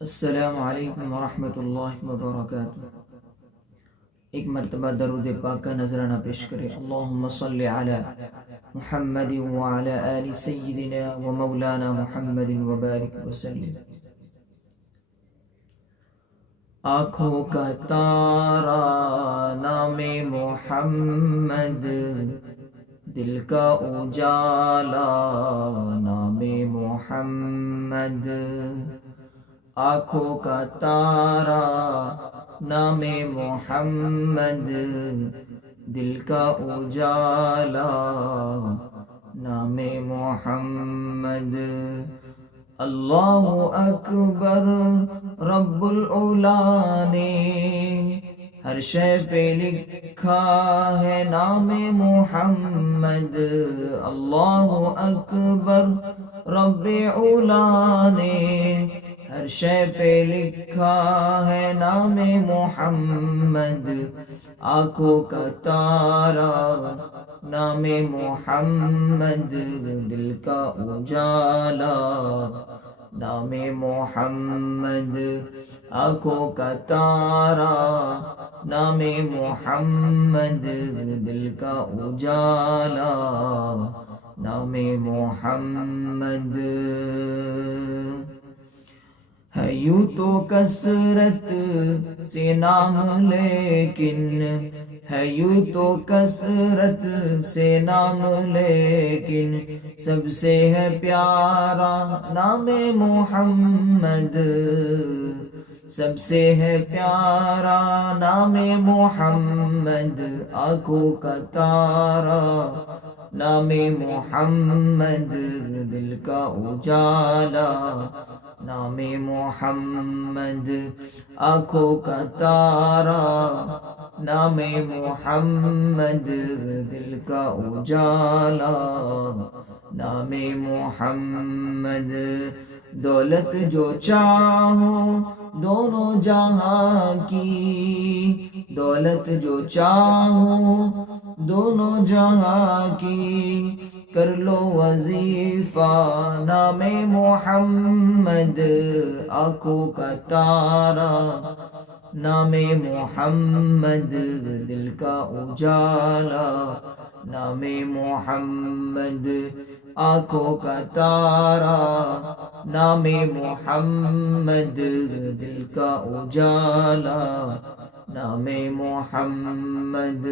السلام علیکم ورحمۃ اللہ وبرکاتہ۔ ایک مرتبہ درود پاک کا نذرانہ پیش کرے۔ اللہم صلی علی محمد وعلی آل سیدنا و مولانا محمد وبارک وسلم۔ آنکھوں کا تارا نام محمد، دل کا اجالا نام محمد۔ آنکھوں کا تارا نام محمد، دل کا اجالا نام محمد۔ اللہ اکبر رب العلا نے ہر شے پہ لکھا ہے نام محمد۔ اللہ اکبر رب العلا نے ہر شے پہ لکھا ہے نام محمد۔ آنکھوں کا تارا نام محمد، دل کا اجالا نام محمد۔ آنکھوں کا تارا نام محمد، دل کا اجالا نام محمد۔ ہے یوں تو کثرت سے نام لیکن، ہے یوں تو کثرت سے نام لیکن، سب سے ہے پیارا نام محمد۔ سب سے ہے پیارا نام محمد۔ آنکھوں کا تارا نام محمد، دل کا اجالا نام محمد۔ آنکھوں کا تارا نام محمد، دل کا اجالا نام محمد۔ دولت جو چاہو دونوں جہاں کی، دولت جو چاہو دونوں جہاں کی، کر لو وظیفہ نام محمد۔ آنکھوں کا تارا نام محمد، دل کا اجالا نام محمد۔ آنکھوں کا تارا نام محمد، دل کا اجالا نام محمد۔